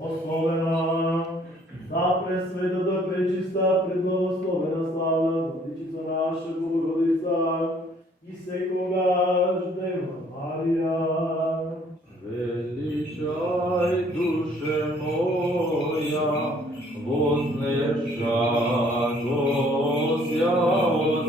Oslovena, da presveta, da prečista, predblagoslovena, slavna, Vodičica naša, Bogorodica, i sekoga ždema Marija. Veličaj duše moja, voznešanost ja od